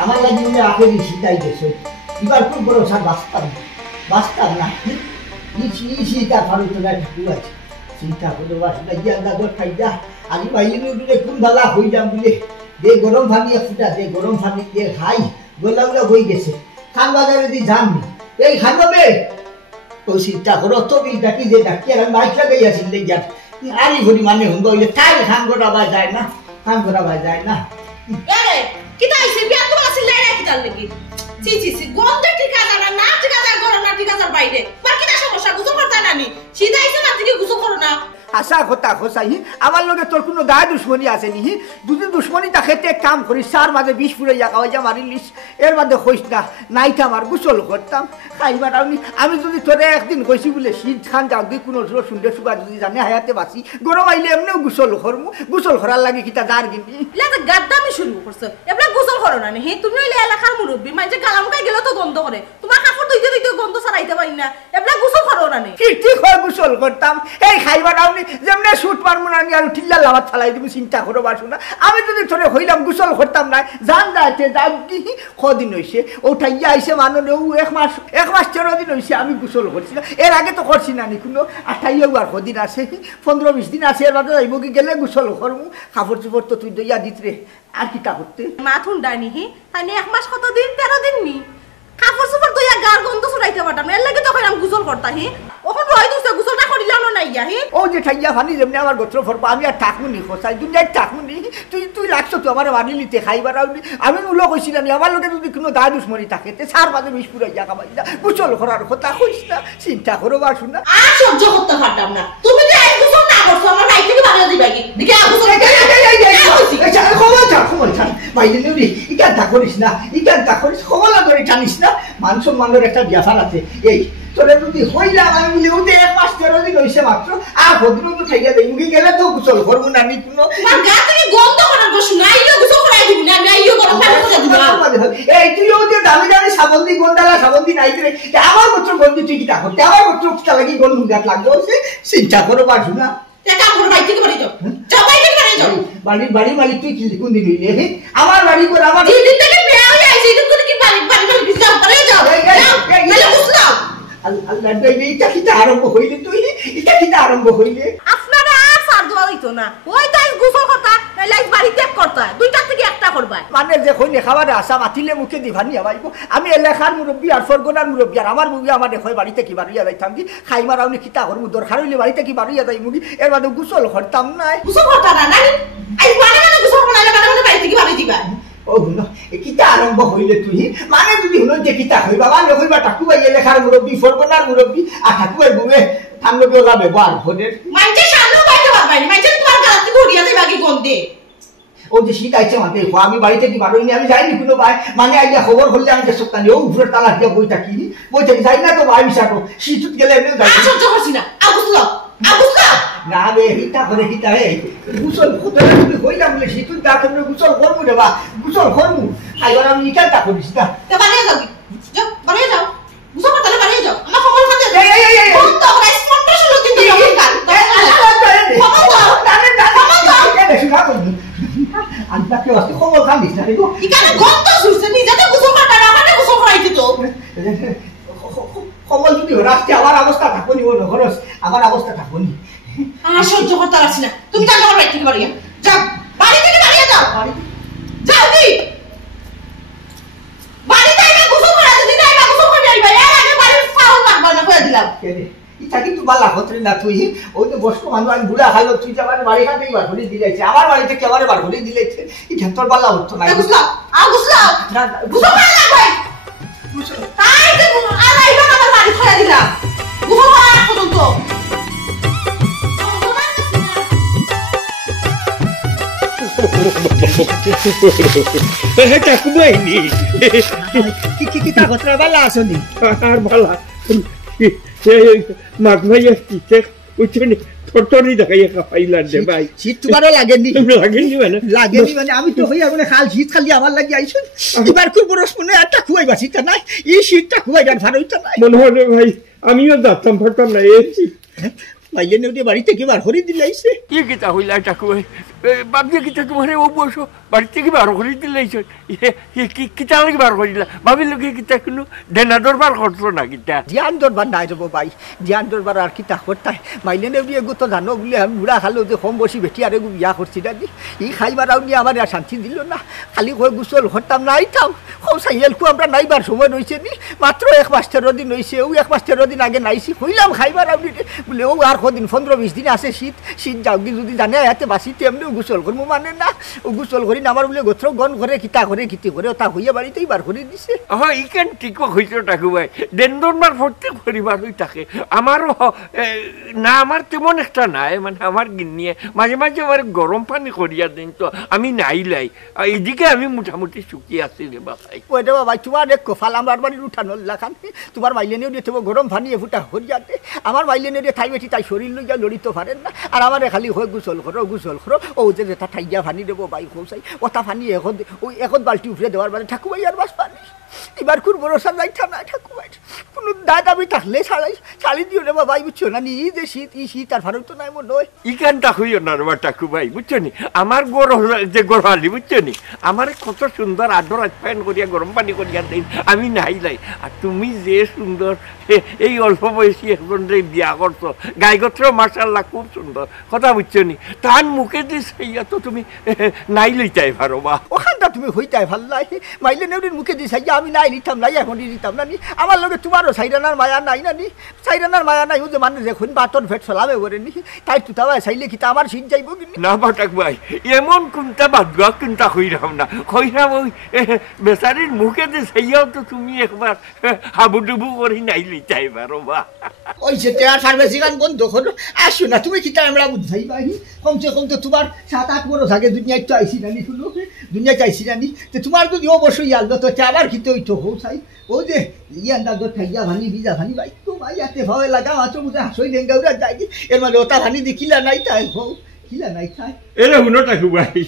আমার লাগে উনি আখেরি শীতাই গেছে এবার খুব বড় সার বাঁচতাম না শীতা ভারত ঠাকুর আছে চিন্তা করে বাসনা গিয়া গাজর খাইয়া আমি বাইরে উঠলে কোন ভালা হয়ে যাম বলে যে গরম ভাবিয়া ফুটা যে গরম ভাবি যে খাই গোলাগুলা হয়ে গেছে খান বাজারে দিয়ে যাননি এই খান পাবে ও চিন্তা করো তো ডাকি যে ডাকি আর মাইক লাগাই আসিল গিয়া আরি ঘড়ি মানে হুম বইলে তাই খান করা বা যায় না খান করা বা যায় না আরে কিতা আইছে বিয়া তো আছে লাইরা কিতাল নাকি ছি গন্ধ ঠিক আছে না ঠিক আছে করো না ঠিক আছে বাইরে পর কিতা সমস্যা গুছো করতে নানি সিধা আইছে না তুমি গুছো করো না আশা কথা খোসাই আমার লগে তোর কোনো গায়ে দুশ্মনী আছে নি যদি দুশ্মনী তা খেতে কাম করিস সার মাঝে বিষ ফুরাইয়া খাওয়াইয়া মারিলিস এর মাঝে হইস না নাইটা আমার গোসল করতাম খাইবার আমি যদি তোরে একদিন কইছি বলে শীত খান যাও দি কোনো সুন্দর সুগা যদি জানে হায়াতে বাঁচি গরম আইলে এমনিও গোসল করমু গোসল করার লাগে কিতা দার কিনি এলা গাদ্দামি শুরু করছো এবলা গোসল করো না নি তুমি হইলে এলাকার মুরব্বি মাঝে গালাম কাই গেল তো গন্ধ করে তোমার কাপড় ধুইতে গন্ধ ছাড়াইতে পারি না এবলা গোসল করো না নি ঠিক হয় গোসল করতাম এই খাইবার যেমনি শুট মারমু না আর ঠিল্লা লাভাত ফালাই দিব চিন্তা করো বাসু না আমি যদি তোরে হইলাম গোসল করতাম না জান যাইতে যাও কি কদিন হইছে ও ঠাইয়া আইসে মানে ও এক মাস 13 দিন হইছে আমি গোসল করছি না এর আগে তো করছি না নি কোনো আঠাইয়া আর কদিন আছে 15-20 দিন আছে এর বাদে যাইব কি গেলে গোসল করমু কাপড় চোপড় তো তুই দইয়া দিতরে আর কিটা করতে মাথুন ডাইনি তাই এক মাস কত দিন 13 দিন নি কাপড় চোপড় দইয়া গার গন্ধ ছড়াইতে পারতাম এর লাগে তো কইলাম গোসল করতা ওখন রই দিছে গোসলটা করিলাম না ইয়া ও যে ঠাইয়া ফানি যেমনি আমার গোত্র ফরবা আমি আর থাকমুনি খোসাই দুনিয়ায় থাকমুনি তুই লাগছো তো আমার বাড়ি নিতে খাইবার আমি মূল কইছিলাম আমার লোকে যদি কোনো দা দুশ্মনী থাকে তে সার মাঝে বিষ পুরাইয়া খাবাই না গোসল করার কথা কইস না চিন্তা করো বাসু না আর সহ্য করতে পারতাম না তুমি যে আই গোসল না করছো আমার রাইতে কি বাড়িয়ে দিবা কি দেখি আ গোসল খবর ছাড় বাইরে নিবি ইকান্তা করিস না ইকান্তা করিস খবলা করে জানিস না মান সম্মানের একটা ব্যাপার আছে এই তোরে যদি হইলাম আমি বলি ওতে 1 মাস 13 দিন হইছে মাত্র আর ভদ্র তো খাইয়া দেই মুখে গেলে তো গোসল করবো না নি কোনো গা থেকে গন্ধ করার বস নাইলে গোসল করাই দিব না আমি আইও গরম পানি করে দিব এই তুই ওতে দামি দামি সাবন দি গন্ডালা সাবন দি নাই রে আমার গোত্র গন্ধি তুই কিটা করতে আমার গোত্র কিটা লাগি গন্ধ গাত লাগলো সে চিন্তা করো বাসু না টাকা আমার বাইতে কি বাড়ি যাও যাও বাইতে কি বাড়ি যাও বাড়ি মালিক তুই কি কোন দিন হইলে আমার বাড়ি করে আমার দিন থেকে বিয়া হই আইছে তুমি কি বাড়ি বিছাও করে যাও মেলে বুঝলাম আল্লাহ দইলে এটা কিটা আরম্ভ হইলে তুই এটা কিটা আরম্ভ হইলে আপনারা আর সার দোয়া দিতো না ওই তাই গোসল করতা লাইক বাড়ি ত্যাগ করতা দুইটা থেকে একটা করবা মানে যে কইলে খাবারে আসা মাতিলে মুখে দিভানি আবাইব আমি এলাকার মুরব্বি আর ফরগনার মুরব্বি আর আমার মুরব্বি আমার দেখই বাড়িতে কি বাড়িয়া যাইতাম কি খাই মারাউনি কিতা করমু দরকার হইলে বাড়িতে কি বাড়িয়া যাই মুগি এর বাদে গোসল করতাম না গোসল করতা না নানি আই মানে গোসল করলে মানে বাড়িতে কি বাড়ি দিবা ও হুন কিতা আরম্ভ হইলে তুই মানে যদি হুন যে কিতা হইবা মানে হইবা ঠাকুর এলাকার মুরব্বি ফরগনার মুরব্বি আর ঠাকুর বুবে থানলকে ওলা ব্যবহার হদের মাইতে সামনে বাইতে পারবানি মাইতে তোমার গালাতে গড়িয়া দেবা কি গন্ধে ও যে শীত আইছে মানে আমি বাড়িতে কি বাড়ি আমি যাইনি কোনো ভাই মানে আইয়া খবর হলে আমি যে সপ্তাহে ও উপরে তালা দিয়ে বইটা কিনি বইটা যাই না তো ভাই মিশাটো শীত গেলে এমনি যাই সহ্য করছি না আগুসলা না রে হিতা করে হিতা হে গুসল খুতরে তুমি হইলা বলে শীত দা তুমি গুসল করমু রে বা গুসল করমু আইবার আমি ইকাটা করিস না তে বাড়ি যাও যাও বাড়ি যাও গুসল করতে বাড়ি যাও আমার খবর খাতে এই বন্ধ করে স্পন্টাস হলো কিন্তু আন্তাকে অস্তি খবর খান দিস না রে গো ইকানে গন্ধ শুনছে নিজেতে গোসল করতে না মানে গোসল করাই দিত খবর যদি রাস্তে আমার অবস্থা থাকুনি ও নখরস আমার অবস্থা থাকুনি আর সহ্য করতে পারছি না তুমি যাও আমার বাড়ি থেকে বাড়ি যাও বাড়ি থেকে বাড়ি যাও যাও দি বাড়ি থেকে গোসল করা যদি না গোসল করে আইবা এর আগে বাড়ির ফাউল মারবা না করে দিলাম ইটা কিন্তু বালা হতরে না তুই ওই তো বসকো মানুষ আমি বুড়া খাইলো তুই যাবার বাড়ি খাতেই বার করে দিলেছে আমার বাড়িতে কেবারে বার করে দিলেছে এটা তোর বালা হতো না গুসলা গুসল করে লাগবে তাই যে আর আইবা আমার বাড়ি ছড়া দিলাম গোসল করা পর্যন্ত ঠাকুমাইনি কি তা কথা বালা আসনি আর বালা মাছ ভাই আসছে ওইখানে থরথরি দেখাইয়া খাইলাম রে ভাই শীত তোমারও লাগেনি লাগেনি মানে আমি তো হইয়া বলে খাল শীত খালি আমার লাগি আইছুন এবার খুব বড় শুনে একটা খুয়াইবা শীতটা নাই এই শীতটা খুয়াইবার ভালো হইতা নাই মনে হয় ভাই আমিও যাতাম ফারতাম না এই শীত ভাইয়ে নেউটে বাড়িতে কি বার হরি দিলাইছে কি কিতা হইলা ঠাকুর ভাবছি কিতা তোমার ও বসো বাড়ি থেকে বার করে দিলেই কিতা লাগে বার করে দিলা ভাবিল কি কিতা কোনো দেনা দরবার করছো না কিতা ধ্যান দরবার নাই রব ভাই ধ্যান দরবার আর কিতা করতাই মাইলে নেবি এগু তো জানো বলে আমি বুড়া খালো যে কম বসি বেটি আর এগু বিয়া করছি না দি ই খাইবার আউনি আমার আর শান্তি দিল না খালি কই গুসল করতাম না আইতাম কম সাইয়েলকু আমরা নাইবার সময় রইছে নি মাত্র 1 মাস 13 দিন হইছে ও 1 মাস 13 দিন আগে নাইছি কইলাম খাইবার আউনি বলে ও আর কদিন 15-20 দিন আছে শীত শীত যাওগি যদি জানে এতে বাসিতে এমনি গুসল করবো মানে না ও গুসল করি না আমার বলে গোত্র গন করে কিতা করে কিতি করে তা হইয়া বাড়িতেই বার করে দিছে হ্যাঁ ইখান ঠিক হইছো টাকু ভাই দেনদরবার প্রত্যেক পরিবার হই থাকে আমারও না আমার তেমন একটা নাই মানে আমার গিন্নিয়ে মাঝে মাঝে আমার গরম পানি করিয়া দিন তো আমি নাইলাই এইদিকে আমি মোটামুটি শুকিয়ে আছি রে বাবাই ওই রে বাবা তোমার এক কফাল আমার বাড়ির উঠানোর লাখান তোমার মাইলে নিয়ে দেবো গরম পানি ফুটা করিয়াতে আমার মাইলে নিয়ে ঠাই বেটি তাই শরীর লইয়া লড়িতে পারেন না আর আমার খালি হয় গুসল করো ও যে যেটা ঠাইয়া পানি দেবো বাই খোঁচাই ওটা পানি এখন ওই এখন বালতি উপরে দেওয়ার মানে ঠাকুমাই আর বাস পানি এবার কোন ভরসা যাইতা না ঠাকুমাই কোনো দাদা আমি থাকলে ছাড়ি দিও রে বাবাই বুঝছো না নি যে শীত ই শীত আর ভারত তো নাই মনে হয় ইখানটা হইও না রে টাকু ভাই বুঝছো নি আমার গরম যে গরমালি বুঝছো নি আমার কত সুন্দর আদর আপ্যায়ন করিয়া গরম পানি করিয়া দিন আমি নাইলাই আর তুমি যে সুন্দর এই অল্প বয়সী এখন বিয়া করছো গাইগত্র মার্শাল্লাহ খুব সুন্দর কথা বুঝছো নি তার মুখে যে সেইয়া তো তুমি নাই লইতাই পারো বা ওখানটা তুমি হইতাই ভাল লাই মাইলে নেউরির মুখে দিয়ে সাইয়া আমি নাই লিতাম নাই এখন দিতাম না নি আমার লগে তোমারও সাইরানার মায়া নাই না নি সাইরানার মায়া নাই ও যে মানে দেখুন বাতন ভেট চলাবে করে নি তাই তুতাবা সাইলে কি তা আমার শীত যাইব কি না বাটাক ভাই এমন কোনটা বাদগুয়া কোনটা কইরাম না কইরাম ওই বেচারির মুখে যে সেইয়াও তো তুমি একবার হাবুডুবু করি নাই লইতাই পারো বা ওই যে তেয়ার ফার্মেসি গান বন্ধ করো আসো না তুমি কি তাই আমরা বুঝাই পাই কমসে কম তো তোমার 7-8 বছর আগে দুনিয়ায় তো আইসি নানি শুনো দুনিয়ায় চাইছি নানি তো তোমার যদি অবশ্যই আলদো তো আবার কি তো ওই তো হো চাই ও যে ইয়ান্দা দর ঠাইয়া ভানি ভিজা ভানি ভাই তো ভাই এতে ভাবে লাগা মাত্র মুঝে হাসই লেঙ্গাউরা যাই এর মানে ওটা ভানি দেখিলা নাই তাই হো খিলা নাই তাই এরে হুনো টাকু ভাই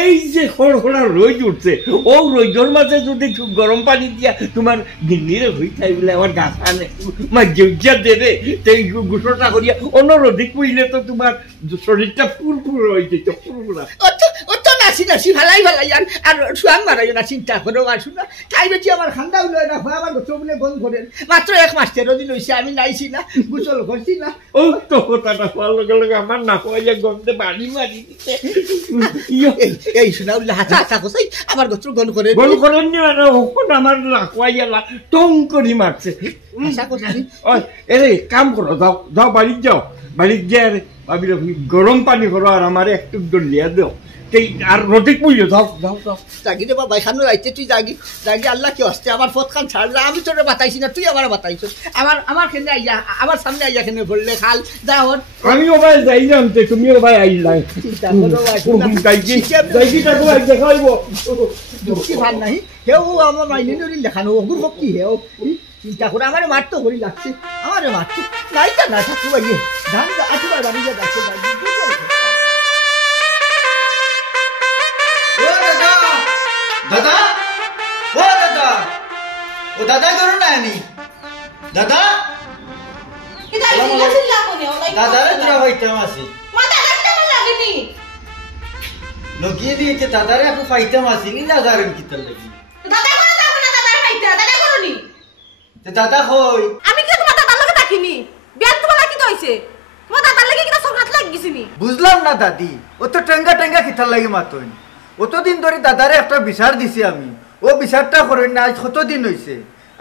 এই যে খড়খড়া রোদ উঠছে ও রোদের মাঝে যদি গরম পানি দিয়া তোমার গিন্নিরে হই তাই বলে আমার গাছ আনে মাঝে দেবে সেই গোসলটা করিয়া অনরধিক পইলে তো তোমার শরীরটা ফুরফুর হয়ে যেত ফুরফুরা অত নাচি ভালাই আর সুয়াং মারাই না চিন্তা করো আর শুনা তাই বেটি আমার খান্দাও লয় না আমার গোত্র বলে বন্ধ করেন মাত্র 1 মাস 13 দিন হয়েছে আমি নাইছি না গোসল করছি না ও তো কথাটা পাওয়ার লগে লগে আমার না পাইয়া গন্ধে বাড়ি মারি দিতে এই শোনা উল্লা হাসা কোসাই আমার গোত্র গন করে নি আর ওখন আমার লাকওয়াইয়া টং করি মারছে হাসা কোসাই ওই এরে কাম করো যাও বাড়ি যাও বাড়ি গিয়ে ভাবি গরম পানি করো আর আমার একটু দলিয়া দাও আর রোটিক পুইও যাও জাগি রে বাবা খানো রাইতে তুই জাগি আল্লাহ কি হস্তে আমার পথ খান ছাড়লা আমি তোরে বাতাইছি না তুই আমার বাতাইছ আমার খেনে আইয়া আমার সামনে আইয়া খেনে বললে খাল যাও আমিও ভাই যাই জানতে তুমিও ভাই আইলা চিন্তা করো যাইকি টাকু ভাই দেখাইবো কি ভাল নাই হেও আমার মাইনে নরি দেখানো ওগুর কি হেও চিন্তা করে আমারে মারতো করি লাগছে আমারে মারতো নাই তা না থাকু ভাই ধান আটবার বাড়ি যা যাচ্ছে দাদা ও দাদা করো না আমি দাদা কিতা ইলা চিল্লা কোনে ওলাই দাদারে তোরা হইতাম আছি মাথা কাটতে মন লাগেনি লগিয়ে দিয়েছে দাদারে আপু ফাইতাম আছি নি দাদারে কিতা লাগি দাদা করে দাও না দাদা ফাইতা দাদা করনি তে দাদা কই আমি কি তোমার দাদার লগে থাকিনি বিয়ান তোমার কি হইছে তোমার দাদার লাগি কিটা সংঘাত লাগিছিনি বুঝলাম না দাদি ও তো টেঙ্গা কিতা লাগি মাতই অতদিন ধরে দাদারে একটা বিচার দিছি আমি ও বিচারটা করেন না আজ কতদিন হইছে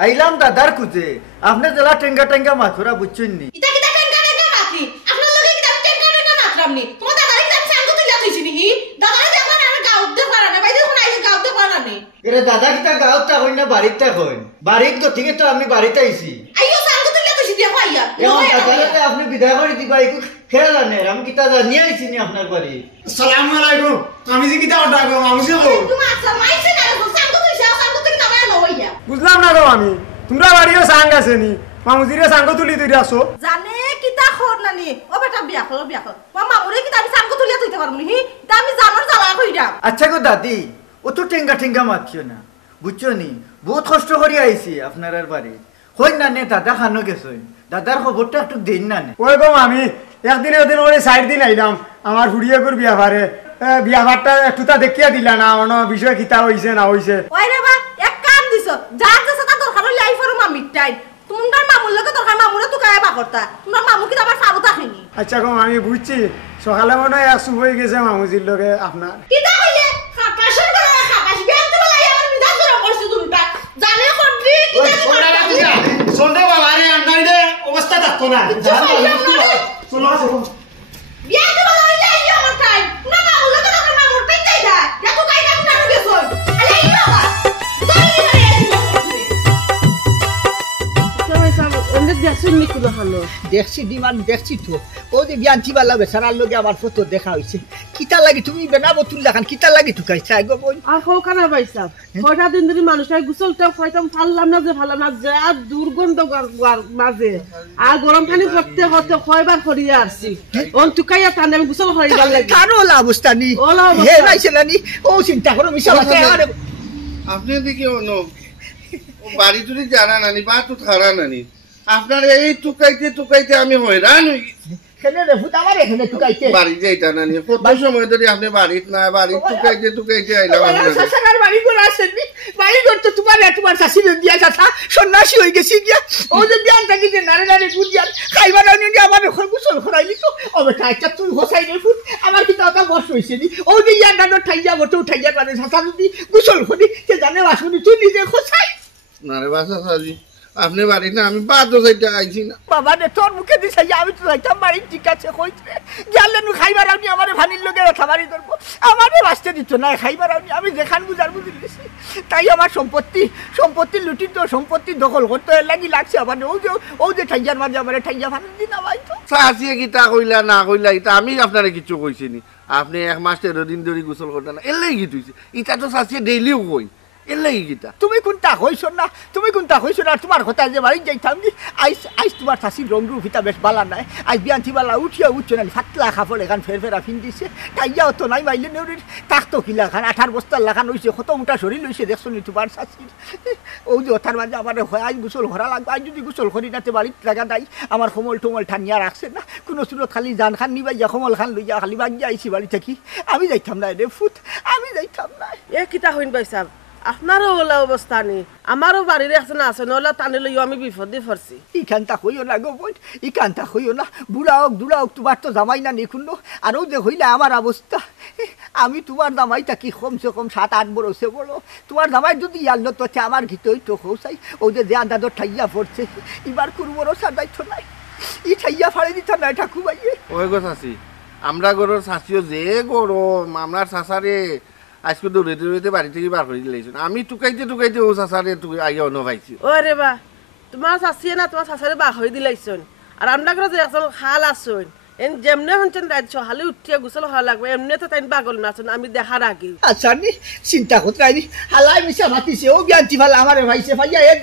আইলাম দাদার খুঁজে আপনি জেলা টেঙ্গা মাথুরা বুঝছেন নি ইটা কিটা টেঙ্গা মাতরি আপনার লগে কিটা টেঙ্গা মাতরামনি তোমার দাদারে কিটা সাঙ্গ তুইলা কইছিনি কি দাদারে দেখো না গাউত দে পারা না বাইরে কোন আইছে গাউত দে পারা না এরে দাদা কিটা গাউতটা কই না বাড়িটা কই বাড়িত গতিকে তো আমি বাড়িতে আইছি আইও সাঙ্গ তুইলা কইছি দেখো আইয়া এখন দাদারে আপনি বিদায় করে দিবা একটু খেলা নে আমি কিটা জানি আইছি নি আপনার বাড়ি আসসালামু আলাইকুম আমি যে কিটা অর্ডার করব আমি যে কই তুমি আচ্ছা মাইছে না সাঙ্গ তুইছা সাঙ্গ তুই না বাইরে লইয়া বুঝলাম না আমি তোমরা বাড়িও সাঙ্গ আছে নি মামুজিরে সাঙ্গ তুলি তুই আসো জানে কিতা খর নানি ও বেটা বিয়া কর মামুরে কিতা আমি সাঙ্গ তুলিয়া তুইতে পারবো নি তা আমি জানার জ্বালা কইরা আচ্ছা গো দাদি ও তো টেঙ্গা মারছিও না বুঝছো নি বহুত কষ্ট করে আইছি আপনার বাড়ি হই না নে দাদা খানো গেছই দাদার খবরটা একটু দিন না নে ওই গো আমি একদিন ওদিন ওরে 4 দিন আইলাম আমার হুড়িয়ে করে বিয়া পারে বিয়া ভাতটা একটুটা দেখিয়া দিলা না অন বিষয় কিতা হইছে না হইছে ওই রে বা এক কাম দিছ যা যাচ্ছে তা দরকার হইলে আই ফর মামির টাইম তোমার মামুর লগে দরকার মামুরে তো কায় বাকরতা তোমার মামু কি আবার সাবু থাকেনি আচ্ছা কম আমি বুঝছি সকালে মনে হয় একশো হয়ে গেছে মামুজির লগে আপনার কিতা কইলে খাকাশের করে খাকাশ বিয়ান তো লাই আমার মিজাজ গরম করছে দুলটা জানে কোনটি কিতা সন্ধ্যে বাবা রে আন্দাইলে অবস্থা থাকতো না চলো চলো বিয়ান তো লাই যাই আমার টাইম না মামুর লগে দরকার মামুর টাইম যাই দা যা তো কাই কাম না গেছ আরে এই বাবা দেখছি ডিমান্ড দেখছি তো ও যে বিয়ান্তিবালা বেচারার লগে আমার ফটো দেখা হয়েছে কিতা লাগি তুমি বেনাবো তুললা খান কিতা লাগি ঢুকাইছে আগে বই আর হোক না ভাই সাহেব কয়টা দিন ধরে মানুষের গুসলটা খাইতাম পারলাম না যে ভালো না যে আর দুর্গন্ধ মাঝে আর গরম পানি করতে করতে কয়বার করিয়া আসছি ওন টুকাইয়া টানে আমি গুসল করিবার লাগে কারো অবস্থা নি হে নাইছে নানি ও চিন্তা করো মিশা আছে আপনি দেখি অন্য বাড়ি যদি জানা নানি বা তো থারা নানি আপনার এই টুকাইতে টুকাইতে আমি হয়রান হই কেন রে ফুট আমার এখানে টুকাইতে বাড়ি যাইতা নানি কত সময় ধরে আপনি বাড়িতে না বাড়ি টুকাইতে টুকাইতে আইলাম আপনার সাসার বাড়ি করে আসেননি বাড়ি করতে তোমার শাশি দিয়া যাতা সন্ন্যাসী হয়ে গেছি গিয়া ও যে বিয়ান থাকি যে নারে নারে গুজিয়ান খাইবার আনি আমার এখন গুসল খরাইলি তো ও বেটা আচ্ছা তুই হোসাই রে ফুট আমার কি তাও বর্ষ হইছে নি ও যে ইয়ার নানো ঠাইয়া বটে উঠাইয়া মানে শাসা যদি গুসল করি সে জানে আসুনি তুই নিজে হোসাই না রে বাসা সাজি আপনি বাড়ি না আমি বাদও যাইতে আইছি না বাবা রে তোর মুখে দিছে আমি তো যাইতাম বাড়ি ঠিক আছে কইছে গেলে নু খাইবার আনি আমারে ভানির লগে কথা বাড়ি করবো আমারে বাঁচতে দিত না খাইবার আনি আমি যেখান বুঝার বুঝি দিছি তাই আমার সম্পত্তি লুটি তো সম্পত্তি দখল করতে লাগি লাগছে আমার ও যে ঠাইয়ার মাঝে আমার ঠাইয়া ভানি দিন আমাই তো সাসিয়ে কিতা কইলা না কইলা এটা আমি আপনারে কিছু কইছিনি আপনি এক মাস 13 দিন ধরে গোসল করতে না এলাই কি তুইছে এটা তো সাসিয়ে ডেইলিও কই এলাই কিতা তুমি কোনটা কইছো না তোমার কথা যে বাড়ি যাইতাম নি আইস তোমার শাশির রং রূপ হিতা বেশ বালা নাই আইস বিয়ান্তি বালা উঠছে না ফাতলা কাপড় এখান ফেরা ফিন দিছে তাইয়াও তো নাই মাইলে নেউরির তাকতো কিলা খান 18 বস্তার লাখান হইছে কত মোটা শরীর লইছে দেখছো নি তোমার শাশির ও যে ওঠার মাঝে আমার আজ গোসল করা লাগবে আজ যদি গোসল করি না বাড়িতে লাগা নাই আমার কোমল টোমল ঠানিয়া রাখছে না কোনো সুরত খালি জান খান নিবাই কমল খান লইয়া খালি বাগিয়া আইছি বাড়ি থাকি আমি যাইতাম না রে ফুট আমি যাইতাম না এ কিতা হইন ভাই সাহেব আপনারও ওলা অবস্থা নেই আমারও বাড়ির একজন আছে নহলে টানি লইও আমি বিপদে পড়ছি ইখানটা হইও না গো বোন ইখানটা হইও না বুড়া হোক তোমার তো জামাই না নিখুন্ড আরও যে হইলে আমার অবস্থা আমি তোমার জামাই থাকি কমসে কম 7-8 বছর বড় তোমার জামাই যদি ইয়াল্লো তো আমার ঘিতই তো হৌসাই ও যে আন্দাজর ঠাইয়া পড়ছে এবার করবো সাদাইতো নাই ই ঠাইয়া ফাড়ে দিত না ঠাকুমাইয়ে ওই গো চাচি আমরা গরুর চাচিও যে গরম আপনার চাচারে আজকে দৌড়াইতে বাড়ি থেকে বার করে দিলেছেন আমি টুকাইতে ও চাচারে আগে অন্য পাইছি ও রে বা তোমার চাচিয়ে না তোমার চাচারে বাহ হয়ে দিলাইছন আর আমরা করে যে একজন খাল আসুন এন যেমনে হচ্ছেন রাত সকালে উঠিয়া গোসল হওয়া লাগবে এমনি তো তাই পাগল নাচুন আমি দেখার আগে আচ্ছা নি চিন্তা করতে আইনি হালাই মিশা মাতিছে ও বিয়ান্তি ভালো আমার ভাইছে ভাইয়া এ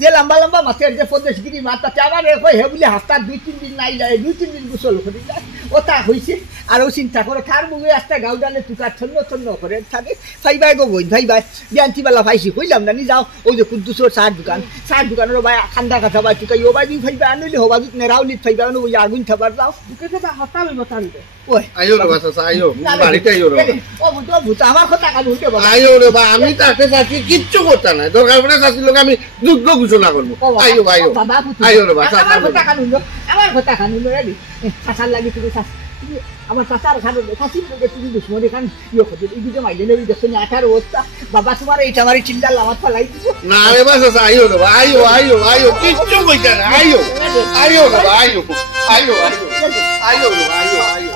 যে লম্বা মাথের যে প্রদেশগিরি মাতাতে আমার কই হে বলে হাফতা 2-3 দিন নাই যায় 2-3 দিন গোসল করি না ওটা হইছে আর ও চিন্তা করে তার মুখে একটা গাউডালে টুকা ছন্ন করে থাকে ভাই গো বই ভাই বিয়ান্তি বালা ভাইছি কইলাম না নি যাও ওই যে কুদ্দুসর চার দোকানের ভাই খান্দা কথা ভাই টুকাই ও ভাই ভাইবা আনলে হবা যদি নেরাউলিত ভাইবা আনো ওই আগুন থাবার যাও হতামি বতানবে ওই আইও রে বাসা আইও বাড়িতে আইও রে ও ভূত আমার কথা কাজ হইতে বলা আইও রে বা আমি তাকে চাচি কিচ্ছু করতে না দরকার পড়ে চাচির লোক আমি যুদ্ধ ঘোষণা করবো আইও রে বাসা আমার কথা কানুন রে শাসার লাগি তুমি আমার চাচার খানো শাসির লোকে তুমি দুশ্মনী খান ইয়ে করতে এই দুটো মাইলে নেই দেখছো না 18 অবস্থা বাবা তোমার এইটা আমার চিন্তাল আমার পালাই দিব না রে বাসা আইও রে আইও কিচ্ছু কইতা না আইও রে বা আইও রে আইও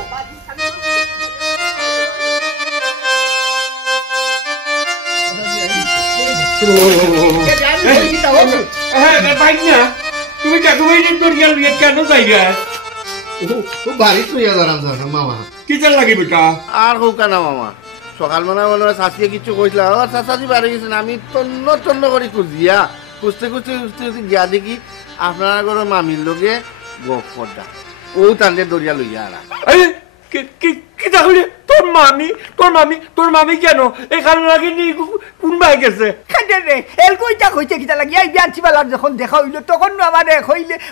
তুমি ঠাকুমাইনের দরিয়াল কেন যাইগা বাড়ি তুইয়া দাঁড়ান মামা কি চাল লাগে বেটা আর হোক না মামা সকাল মনে চাচিয়ে কিছু কইছিল আর চাচাজি বাড়ি গেছেন আমি তন্ন করে খুঁজতে গিয়া দেখি আপনার ঘরের মামির লগে গপ করদা ও তান্ডে দরিয়া লইয়া আরা কি তাহলে তোর মামি কেন এখানে লাগে নি কোন ভাই গেছে দে রে এলকইটা কইতে কিতা লাগি এই বিয়ানচিবালার যখন দেখা হইল তখন আমারে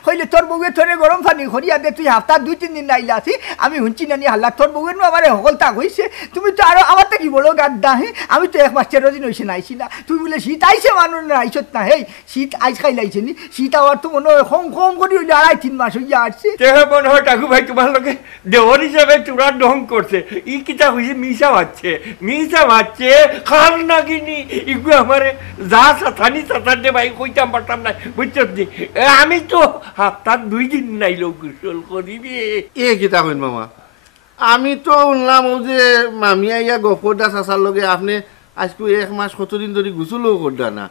কইলে তোর বউয়ে তোরে গরম পানি করিয়া দে তুই হাফতা 2-3 দিন নাইলা আছি আমি হুঁচি নানি হাল্লা তোর বউয়ের আমারে হকলতা কইছে তুমি তো আরো আমার কি বলো গাদ্দা হে আমি তো 1 মাস 13 দিন হইছে নাইছি না তুই বলে শীত আইছে মানুষ না আইছত না হেই শীত আইস খাই লাইছে নি শীত আবার তো মনে কম করি হইলে 2.5-3 মাস হইয়া আসছে তেহে মনে হয় টাকু ভাই তোমার লোকে দেওয়ার হিসাবে চূড়ার ঢং করছে ই কিতা হইছে মিশা মারছে খাল নাগিনি ইগু আমারে যা সাথানি ভাই কইতাম পারতাম না বুঝছস নি আমি তো হাফতার 2 দিন নাইলো গোসল করিবি এ কিতা কইন মামা আমি তো শুনলাম ও যে মামিয়া ইয়া গফরদা চাচার লগে আপনি আজকে 1 মাস 7 দিন ধরে গোসলও করদা না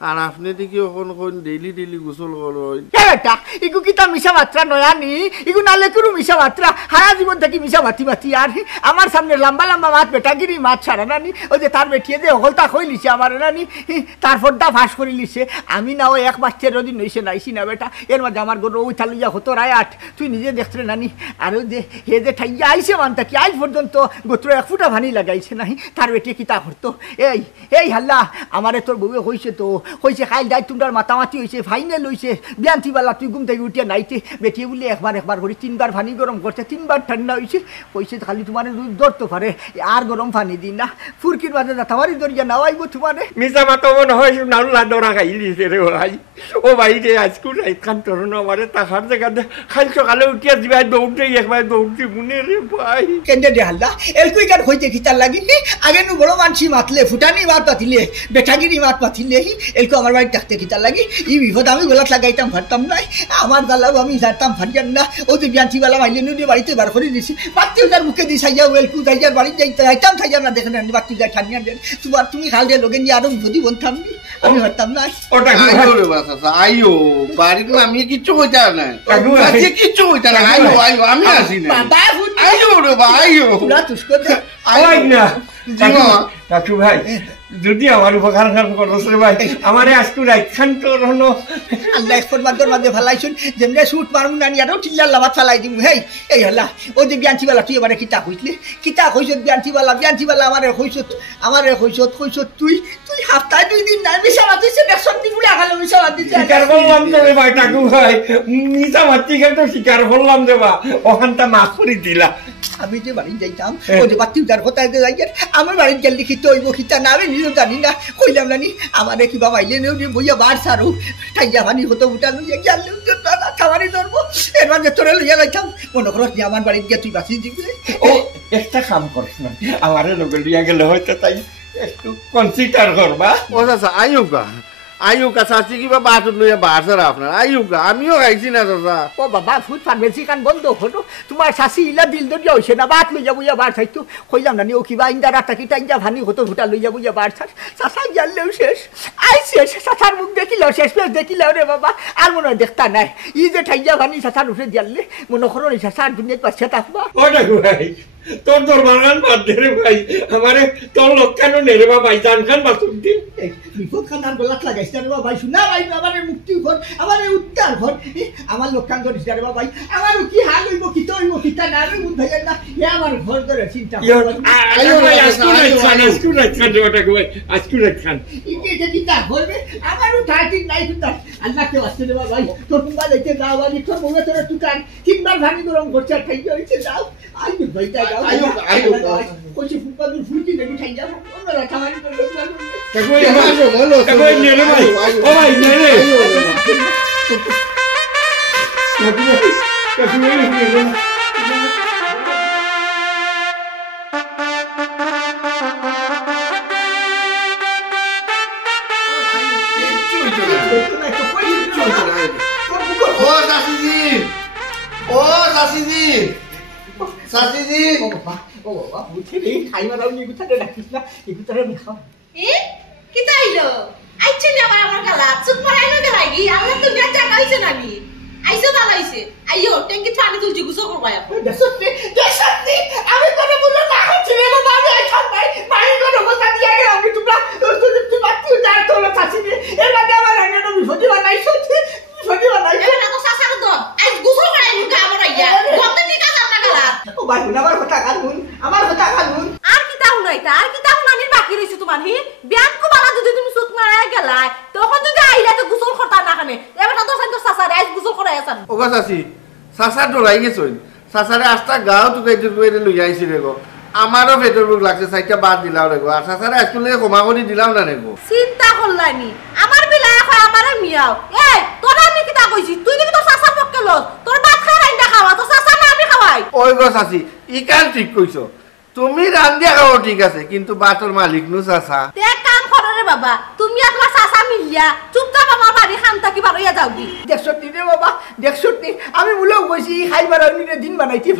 আর আপনি দেখি এখন ডেইলি গোসল করেন বেটা ইগু কিতা মিশা মাত্রা নয়া নি ইগু নালে করু মিশা মাত্রা হারা জীবন থেকে মিশা মাতি আর আমার সামনে লম্বা মাছ বেটাগিরি মাছ ছাড়া নানি ওই যে তার বেটিয়ে যে হলতা কইলিছে আমার নানি তার ফর্দা ফাঁস করে লিছে আমি না ও 1 মাস 13 দিন হইছে নাইছি না বেটা এর মধ্যে আমার গরু ওই থালিয়া হতো রায় 8 তুই নিজে দেখছ নানি আর ওই যে হে যে ঠাইয়া আইছে মানতা কি আজ পর্যন্ত গোত্র 1 ফুটা ভানি লাগাইছে নাই তার বেটিয়ে কিতা করতো এই হাল্লা আমারে তোর বউয়ে কইছে তো কইছে খাইল দাই তোমরা মাতামাতি হইছে ফাইনাল হইছে বিয়ান্তিবালা তুই ঘুম থেকে উঠিয়া নাইতে বেটিয়ে বলে একবার করে 3 বার পানি গরম করছে 3 বার ঠান্ডা হইছে কইছে খালি তোমার দুধ ধরতে পারে আর গরম পানি দিন না ফুরকির মাঝে তামারি দরিয়া নাওয়াইব তোমারে মিশা মাতো মনে হয় নাউলা ডরা খাইলিছে রে ভাই ও ভাই রে আজকে রাইতখান তরুণ আমারে তাহার জায়গাতে খালি সকালে উঠিয়া দিবা একবার দৌড়তে মনে রে ভাই কেন্দ্রে দে হাল্লা এলকুই গান হইতে খিতার লাগি আগে নু বড় মানসি মাতলে ফুটানি মাত পাতিলে বেটাগিরি মাত পাতিলে এলকু আমার বাড়ি ডাকতে খিতার লাগি এই বিপদ আমি গলাত লাগাইতাম ফারতাম নাই আমার গালাও আমি জানতাম ফারিয়ান না ও যে বিয়ান্তিবালা মাইলে নুনি বাড়িতে বার করে দিছি বাত্তিউজার মুখে দি সাইয়া এলকু যাইয়ার বাড়ি যাইতাম সাইয়া না দেখেন বাত্তিউজার ঠানিয়া দেন তুমি খাল দিয়ে লগেন আরো যদি বলতাম আমি হরতাম না ওটা আইও রে বাসা আইও বাড়িতে আমি কিচ্ছু কইতা না কিচ্ছু কইতা না আইও আমি আসি না বাবা আইও রে আইও পুরা তুস্কো দে আই না কাকু ভাই যদি আমার উপকার করছ রে ভাই আমারে আজকে রাইতখান তোর হলো আল্লাহ একবার বাদর মাঝে ফালাইছুন যেমনে শুট মারুন না আরো টিল্লার লাভাত ফালাই দিমু হেই এই হলা ও যে বিয়ান্তিবালা তুই এবারে কিতা কইছ বিয়ান্তিবালা আমারে কইছ তুই হাফতায় 2 দিন নাই মিশা মাতিছে 100 দিন বুলা গেল মিশা মাতিছে শিকার করলাম তো রে ভাই কাকু ভাই মিশা মাতি গেল তো শিকার করলাম রে বা ওখানটা মাছ করে দিলা আমি যে বাড়ি যাইতাম ও যে বাত্তিউজার কোথায় যাইয়ার আমি বাড়ি গেলে কি তৈব খিতা না আমি নিজেও জানি না কইলাম নানি আমারে কি বাবা আইলে নেও বইয়া বার সারু ঠাইয়া পানি হতো উঠানো গেলে খাবারই ধরবো এর মাঝে তোরে লইয়া যাইতাম মনে করো যে আমার বাড়ি গিয়ে তুই বাঁচি দিবি ও একটা কাম করিস না আমারে লোকে লিয়া গেলে হয়তো তাই একটু কনসিডার করবা ও চাচা আইউকা চাচি কিবা বাটত লইয়া বাড়ছার আপনার আইউকা আমিও খাইছি না চাচা ও বাবা ফুড ফার্মেসি কান বন্ধ হলো তোমার শাশি ইলা দিল দরিয়া হইছে না বাত লইয়া বইয়া বার থাইতো কইলাম না ও কিবা ইন্দা রাতা কিটা ইন্দা ভানি হতো ভুটা লইয়া বইয়া বার ছাড় চাচা গেলেও শেষ শেষ চাচার মুখ দেখিলেও শেষ দেখিলেও রে বাবা আর মনে হয় দেখতা নাই ই যে ঠাইয়া ভানি চাচার উঠে দিয়ালে মনে করো নি চাচার দুনিয়ার পাশে থাকবা ওটা ভাই তোর বাগান বাদ দে রে ভাই আমারে তোর লোক কেন নেরে বা ভাই জান খান বাসুক দি বিপদ খানার গলাত লাগাইছ রে বাবা শুনা ভাই আমারে মুক্তি ঘর আমারে উত্তর ঘর আমার লোক কান ধরিস রে বাবা ভাই আমার কি হাল হইব কি তো হইব কি তা না রে মুখ ভাই না এ আমার ঘর ধরে চিন্তা আইও ভাই আজকে খান ওটা ভাই আজকে খান ইকে যে কিতা করবে আমারও ঠাটি নাই কিন্তু আল্লাহ কে ওয়াস্তে রে বাবা ভাই তোর কুম্বা যাইতে যাও আমি তোর বউয়ে তোর তুকান তিনবার ভানি গরম করছে খাই হইছে যাও আইও ভাই যাও আইও কইছি ফুপাদুর ফুলকি দেবি খাই যাও ওরা খাওয়ানি করবে ভাই নেরে ভাই ও ভাই নেরে চাচিজি ও বাবা বুঝে রে খাইবা দাও নি গুতারে রাখিস না এই গুতারে খাও কিতা আইলো আইছে না আমার গালা চুপ মারাইলো গেলাগি আল্লাহ তো নেট জায়গা হইছে নানি আইছো ভালো হইছে আইও ট্যাঙ্কি পানি তুলছি গুছো করবা দেখছতে আমি কোন বললো না হচ্ছে রে বাবা আমি আইতাম ভাই পানি কোন কথা দিয়া গেল আমি তোমরা তুই বাতি উঠার তোলা চাচিনি এর মধ্যে আমার আইনো বিপদি বানাইছো এবার তো সাসার দন আজ গুছো করাই মুকা আমার আইয়া কত ঠিক আছে আপনার গালা ও ভাই আমার কথা কানুন আর কি তাও নাই তা আর কি তাও নানির বাকি রইছে তোমার হি ব্যাংক কো বালা যদি তুমি সুত মারাই ওগা চাচি চাচা ডরাই গেছই চাচারে আস্তা গাও টুকাইতে টুকাইতে লই আইছি রে গো আমারও পেটের বুক লাগছে চাইটা বাদ দিলাম রে গো আর চাচারে স্কুলে ক্ষমা করে দিলাম না রে গো চিন্তা করলানি আমার বিলায় কয় আমারে মিয়াও এই তোরা আমি কিটা কইছি তুই কি তোর চাচার পক্ষে লস তোর ভাত খাই রাইন্দা খাওয়া তো চাচা না আমি খাওয়াই ওই গো চাচি ই কাল ঠিক কইছো তুমি রান্দিয়া খাও ঠিক আছে কিন্তু বাতর মালিক নু চাচা তে কাম করো রে বাবা তুমি একলা চাচা মিলিয়া চুপচাপ আমার বাড়ি খানটা কি বারইয়া যাওগি 61 রে বাবা 61 আমি মূল্য কইছি খাইবার আমি দিন বানাইতে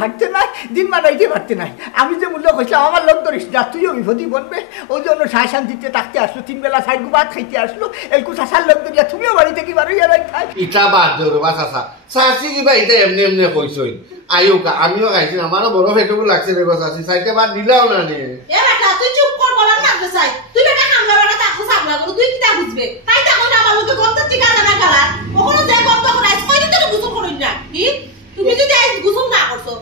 পারতে নাই আমি যে মূল্য কইছিলাম আমার লোক ধরিস না তুইও বিপদি বলবে ওই জন্য সাই শান্তিতে থাকতে আসলো 3 বেলা 4 গু ভাত খাইতে আসলো এলকু চাচার লোক ধরিয়া তুমিও বাড়িতে কি বারইয়া রাখ খাই ইটা বাদ ধরো বা চাচা চাচি কিবা এটা এমনি এমনি কইছই আইওকা আমিও খাইছি আমারও বড় পেটে লাগছে রে গো চাচি চাইতে বাদ দিলাও না নে এ বেটা তুই চুপ কর বলার মারতে চাই তুই বেটা কামলা বেটা তাকু সাবলা করো তুই কিটা বুঝবে তাই তা কোন আমার লোকে গন্ত টিকা জানা কালার ওখানে যে গন্ত করে আইছ কই দিতে গুছল করুন না কি তুমি যদি আইছ গুছল না করছো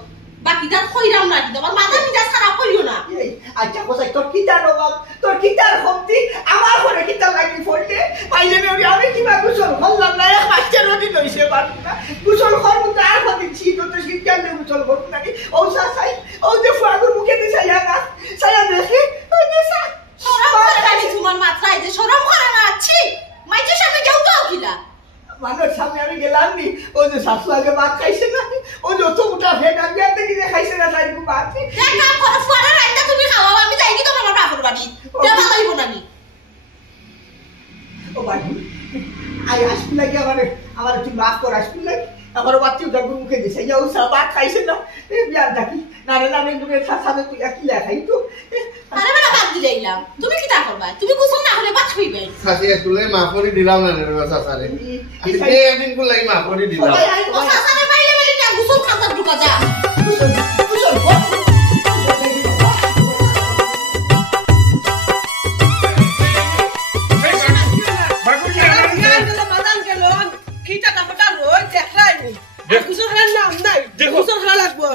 বাকিটা কইরাম না তোমার মাথা মিটা খারাপ করিও না আচ্ছা কোসাই তোর কিটার অভাব তোর কিটার শক্তি আমার ঘরে কিটা লাগি পড়লে পাইলে আমি কিবা গুছল হল্লাম না এক বাচ্চা নদী লইছে বাড়ি না গুছল খর মুখ আর হতে ছি তো শিক্ষা নে গুছল হত নাকি ও সাই ও যে ফাগুর মুখে দিছে ছায়া দেখে ওই যে শরম করে বাড়ি তোমার মাথায় যে শরম করে না আছি মাইজের সামনে যাও তো কিলা মানুষ সামনে আমি গেলাম নি ও যে শাশু আগে ভাত খাইছে না ও যে অত উঠা ফেট আমি আর দেখি যে খাইছে না তাই ভাত এক কাম করো ফুয়ারা রাইন্দা তুমি খাওয়াও আমি যাই কি তোমার বাপের বাড়ি তে ভালো হইব না নি ও বাড়ি আই আসবি নাকি আমার তুই মাফ কর আসবি নাকি আমার বাচ্চা উঠার মুখে দিছে যাও ভাত খাইছে না বিয়ার ডাকি নারে নারে মুখে সাথে তুই কি লেখাই তো আরে বেটা বাদ দিলাম তুমি কিটা করবা তুমি কুছল না হলে ভাত খাইবে চাচি স্কুলে মাফ করে দিলাম না রে গো চাচারে এই একদিন কো লাগি মাফ করে দিলাম ও চাচারে বাইরে বাইরে না গুছল খাতা ঢুকা যা কুশল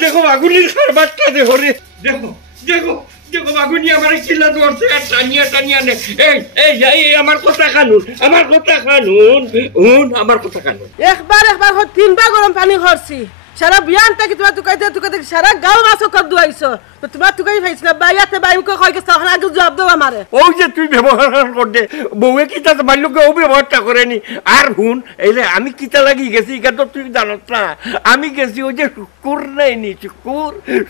দেখো বাগুনির খারবারটা দেখো রে দেখো দেখো দেখো বাগুনি আমার চিল্লা ধরছে আর টানিয়া নে এই আমার কথা কানুন আমার কথা কানুন একবার 3বার গরম পানি খরছি সারা বিয়ান থেকে তোমার তুকাইতে সারা গাঁও মাছ কর দুয়াইছো তো তোমার তুকাই পাইছ না বাইয়াতে বাইমকে কই গেছ তখন আগে জবাব দাও আমারে ওই যে তুই ব্যবহার করতে বউয়ে কিতা মাল্লুকে ও ব্যবহারটা করেনি আর হুন এইলে আমি কিতা লাগি গেছি এটা তো তুই জানত না আমি গেছি ওই যে শুকুর নাইনি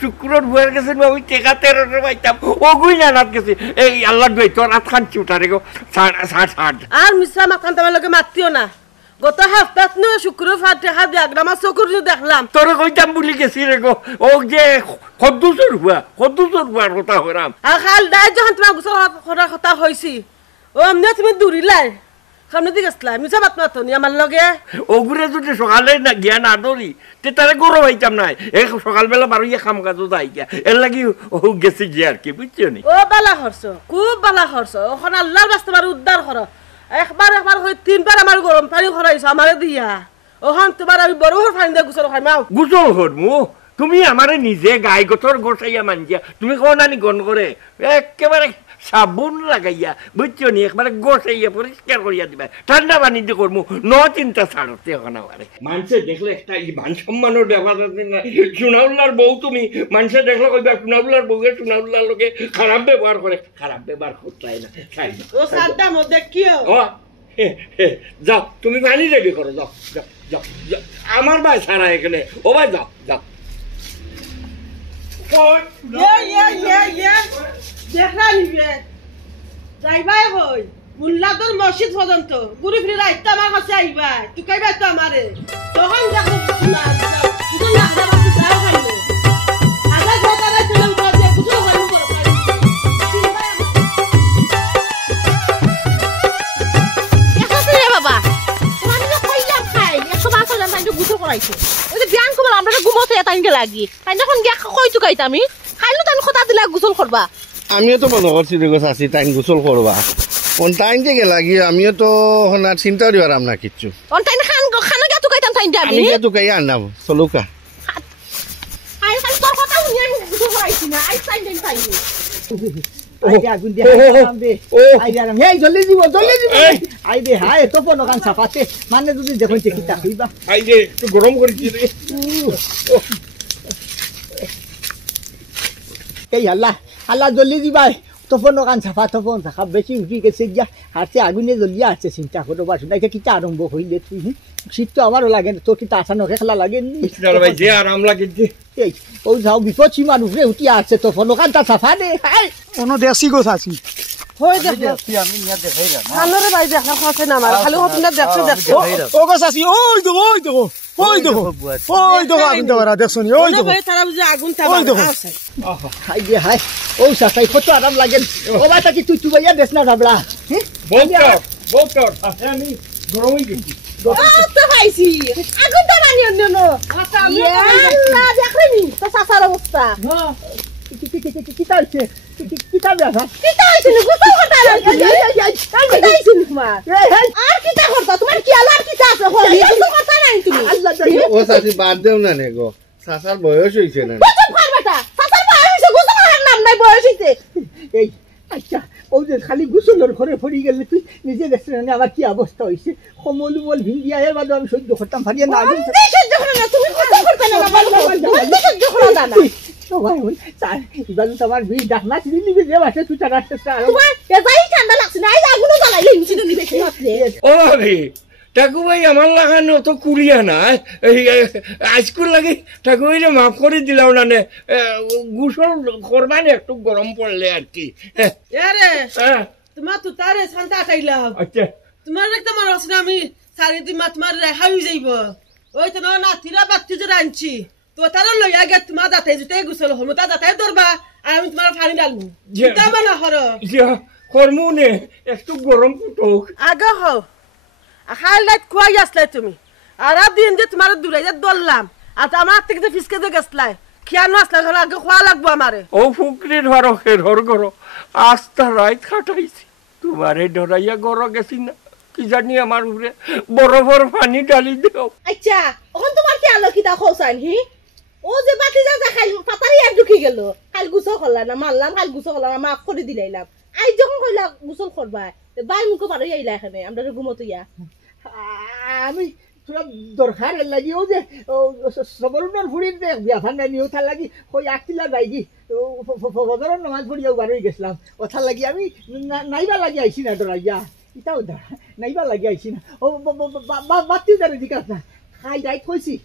শুকুরের বুয়ার গেছে ওই টেকা 13 পাইতাম ওগুই নানাত গেছি এই আল্লাহ দুই তোর আত খান চুটারে গো ছাড় আর মিশ্রা মাখান তোমার লগে মাতিও না গত হাফতাত নো শুক্র ফাতিহা দিয়াগ্রাম চকুর দেখলাম তোরে কইতাম বলি গেছি রে গো ও যে কদ্দুসর হুয়ার কথা হরাম আর খাল দাই যখন তোমার গোসল করার কথা হইছি ও এমনি তুমি দূরিলাই সামনে দিকে আসলা মিছা মাত মাতনি আমার লগে ওগুরে যদি সকালে না গিয়া না ধরি তে তারে গরম হইতাম নাই এই সকালবেলা বারুইয়া খাম কাজও যাই গিয়া এর লাগি ও গেছি গিয়া আর কি বুঝছো নি ও বালা খরচ খুব বালা খরচ ওখানে আল্লাহর রাস্তা বার উদ্ধার করো একবার হয়ে 3বার আমার গরম পানি খরাইছো আমারে দিয়া ওখান তোমার আমি বড় পানি দিয়ে গুছল খাইমাও গুছল হরমু তুমি আমারে নিজে গাই গছর গোসাইয়া মানজিয়া তুমি কোন নানি গন করে একেবারে সাবুন লাগাইয়া বুঝছো নি একবারে গোসাইয়া পরিষ্কার করিয়া দিবা ঠান্ডা পানি দিয়ে করমু ন চিন্তা ছাড়তে এখন আমারে মানুষে দেখলে একটা মান সম্মানের ব্যাপার আছে না সোনাউল্লার বউ তুমি মানুষে দেখলে কইবা সোনাউল্লার বউকে সোনাউল্লার লোকে খারাপ ব্যবহার করতে না চাই ও সাদা মধ্যে কিও ও যাও তুমি পানি রেডি করো যাও আমার ভাই সারা এখানে ও ভাই যাও দেখা নিবে যাইবাই হই মুল্লাদর মসজিদ পর্যন্ত ঘুরে ফিরে রাইতে আমার কাছে আইবা তুই কাইবা তো আমারে তখন দেখো না বুঝো না আমরা বাসে যাও খাইলে আগে ঘরে চলে উঠা দিয়ে বুঝো খাইলো করে বাবা তোমার না কইলাম খাই 105 জন তাইকে গুছল করাইছে ওই যে ধ্যান কবল আমরা ঘুমোতে তাইকে লাগি তাই যখন গিয়া কই তুকাইতা আমি খাইলো তাই কথা দিলা গুছল করবা আমিও তো মনে করছি রে গো চাচি টাইম গোসল করবা কোন টাইম থেকে লাগি আমিও তো না চিন্তা দিবারাম না কিচ্ছু কোন টাইম খানা গিয়া তুকাইতাম তাই আমি আমি গিয়া তুকাই আনলাম চলুকা আই খালি তোর কথা শুনি আমি গুছল করাইছি না আই তাই আগুন দিয়ে আই আরাম এই জলদি দিব আই দে হাই তো পন কান সাফাতে মানে যদি দেখুন যে কিতা হইবা আই রে একটু গরম করেছি রে এই আল্লাহ আল্লাহ জলদি দিবা তপন কান সাফা তপন সাফা বেশি উঠি গেছে গিয়া হারতে আগুনে জ্বলিয়া আছে চিন্তা করো বাস না কিতা আরম্ভ হইলে তুই শীত তো আমারও লাগে তোর কিতা আসানো খেলা লাগে ভাই যে আরাম লাগে এই ও যাও বিপদ সীমার উপরে উঠি আছে তপন কানটা সাফা দে হাই কোনো দেশি গোছ আছি হই দেখো আমি নিয়া দেখাইলাম খানরে ভাই দেখা খাতে না আমার খালি হতনা দেখছো দেখছো ও গোছ আছি ওই দেখো আগুন দেওয়ারা দেখছো নি ওই দেখো ভাই তারা বুঝে আগুন থাবা আছে হাই দে হাই ও সাফাই কত আরাম লাগে ও বাতা কি তুই চুবাইয়া দেশ না রাবড়া বলতর আমি গরম হয়ে গেছি তো পাইছি আগুন তো বানি অন্য আল্লাহ দেখনি তো সাসার অবস্থা কিতা হইছে কিতা ব্যাপার কিতা হইছিল গোসল করতে আমি যাইছি তোমার আর কিতা করতে তোমার কি আলার কিতা আছে হলি গোসল করতে নাই তুমি আল্লাহ ও চাচি বাদ দেও না নে গো চাচার বয়স হইছে না গোসল কর বেটা সাসার বয়স হইছে গোসল করার নাম নাই বয়স হইছে এই আচ্ছা ও যে খালি গোসলের ঘরে পড়ি গেলে তুই নিজে দেখছিস না আমার কি অবস্থা হয়েছে সমলু বল ভিন্দিয়া এর বাদে আমি সহ্য করতাম ফারিয়া না আগুন সহ্য করো না তুমি গোসল করতে না সহ্য করো না সবাই হল তার এবার তো আমার বিষ ডাকনা চিনি নিবে যে বাসে তুই তার আসতে তোমার এজাই ঠান্ডা লাগছে না এই আগুনও জ্বালাইলে ইনসিডেন্ট নিবে কি আপনি ও ভাবি ঠাকুর ভাই আমার লাগানো তো কুলিয়া না আজকুল লাগে ঠাকুর ভাই মাফ করে দিলাম না গোসল করবানি একটু গরম পড়লে আর কি আরে তোমার তো তারে শান্তা চাইলাম আচ্ছা তোমার একটা মনে আছে না আমি সারিদি মাত মার রেহাই যাইব ওই তো না তিরা বাতি যে রাঁধছি তো তারা লইয়া গে তোমার দাঁতে যেতে গোসল হল তা দাঁতে ধরবা আর আমি তোমার পানি ডালবো চিন্তা না হরো কর্মনে একটু গরম ফুটুক আগে হও খাল রাত খুয়াই আসলে তুমি আর দিন যে তোমার দূরে যে দললাম আর আমার থেকে যে ফিসকে যে গেছলাই খিয়ানো আসলে হলো আগে খোয়া লাগবো আমারে ও ফুকরির হরো হের করো আস্তা রাত খাটাইছি তোমারে ডরাইয়া গড় গেছি না কি জানি আমার উপরে বরফর পানি ডালি দেও আচ্ছা এখন তোমার কি আলো কিতা খোসান হি ও যে বাতি যা খাই পাতারি আর ঢুকি গেল কাল গোসল করলা না মারলাম কাল গোসল করলাম না মাফ করে দিলাইলাম আই যখন কইলা গোসল করবা বাই মুখো পারে আইলা এখানে আমরা ঘুমতো ইয়া আমি তোরা দরকার লাগি ও যে সবরুনের ফুড়ির দেখ বিয়াফান নাই নিও তার লাগি কই আকিলা যাইগি ফজরের নামাজ পড়িয়াও বার হয়ে গেছিলাম ওথার লাগি আমি নাইবা লাগি আইছি না ডরাইয়া ইটাও দা নাইবা লাগি আইছি না ও বাতি দারে জিজ্ঞাস না খাই যাই কইছি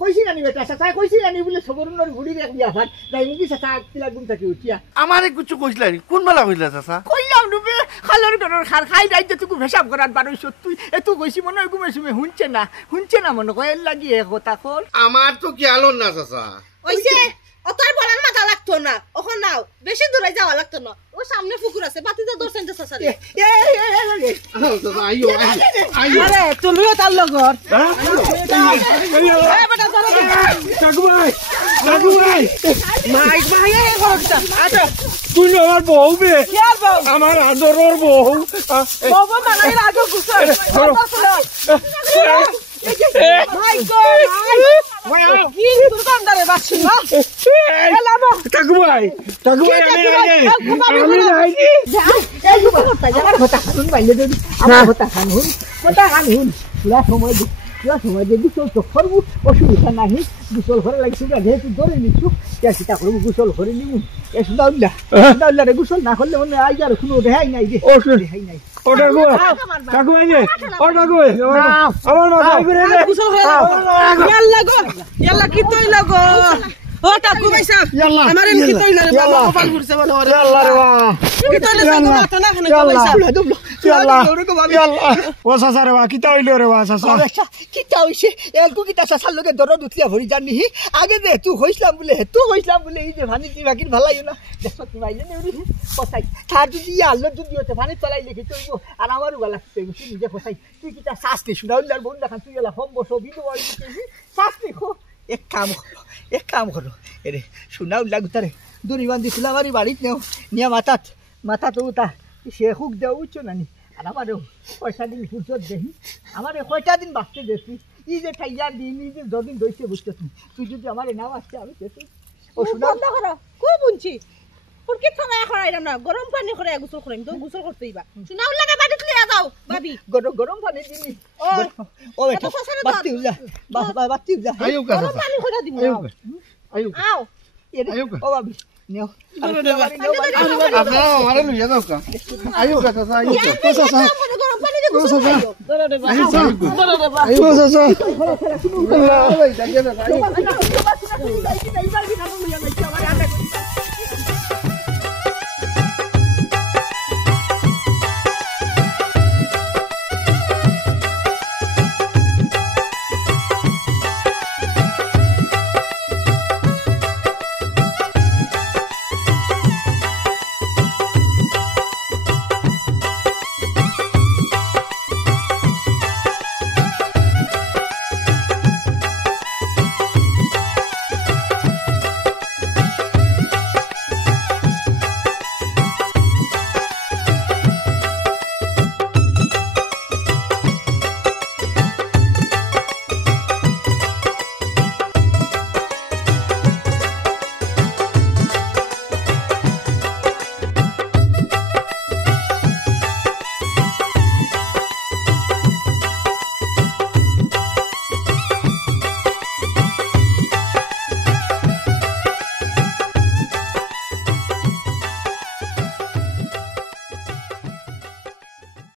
কইছি নানি বেটা চাচা কইছি নানি বলে সবরুনের ফুড়ির এক বিয়াফান যাই মুখি চাচা আকিলা গুম থাকি উঠিয়া আমারে কিছু কইছিলা কোন বেলা কইলা চাচা কইলাম নুবে খালর গরর খার খাই যাইতে তুই ভেসাব করার বারইছ তুই এত কইছি মনে হয় ঘুমে সুমে শুনছে না মনে কয় লাগি এ কথা কল আমার তো কি আলো না চাচা ওইছে অতর বলার মাথা লাগতো না ওখন নাও বেশি দূরে যাওয়া লাগতো না ও সামনে পুকুর আছে বাতি যা দর্শন যা সাসারে চাচা আইও আরে তুমিও তার লগর মাই ভাই এই ঘরটা আচ্ছা তুই আমার বউ বে কি আর বউ আমার আদরের বউ বাবা মানাই রাজো গুছাই মাই গড কি দোকানদারে বাসি না ঠাকুর ভাই আমি নাই এই আমার কথা শুন বাইলে দিদি আমার কথা শুন পুরা সময় দিয়ে গোসল তো করবো অসুবিধা নাই গোসল করে লাগছে যেহেতু ধরে নিচ্ছু চেষ্টা করবো গোসল করে নিব সুদাউল্লা রে গোসল না করলে মনে আই আর কোনো রেহাই নাই রে রেহাই নাই ইয়াল্লা কি তৈ লাগো ও টাকু পয়সা আমার কি তৈ না রে বাবা কপাল ঘুরছে বলে ওরে ইয়াল্লা রে বাবা কি তৈ না মাথা না খানে পয়সা ইয়াল্লা ও চাচা রে বাবা কিতা হইলো রে বাবা চাচা কিতা হইছে এলকু কিতা চাচার লগে দরদ উঠিয়া ভরি জানি আগে যে তুই হইছিলাম বলে এই যে ভানি তুই বাকির ভালাই না দেখো তুমি আইলে নেউরি পসাই তার যদি আল্লাহ যদি হতে ভানি তলাই লিখি তৈব আর আমারও গলা তৈব তুই নিজে পসাই তুই কিতা শাস্তি শুনাউল্লার বোন দেখান তুই এলা হম বসো বিদু বাড়ি শাস্তি খো এক কাম করো এরে শুনাউল্লা গুতারে দড়ি বান্ধিছিল আমার বাড়িত নেও নিয়া মাথা তো উতা সে হুক দেওয়া উচ্চ নানি আর আমারও পয়সা দিন ফুরসত দেখি আমার কয়টা দিন বাঁচতে দেখি ই যে ঠাইয়ার দিন ই যে যদিন দইছে বুঝতে তুই যদি আমার নাও আসছে আমি পেতে ও শুনা করো খুব বুঝছি ফুরকি থানা করাইলাম না গরম পানি করে গোসল করাইম তো গোসল করতেইবা শোনা উল্লা না বাড়িতে লিয়া যাও ভাবি গরম পানি দিনি ও ও বেটা বাতি উজা বাতি উজা গরম পানি করে দিব আও ও বাবি নিও আপনারা আমারে লইয়া যাও কা আইও কা চাচা আইও গরম পানি দিয়ে গোসল করাইও আইও চাচা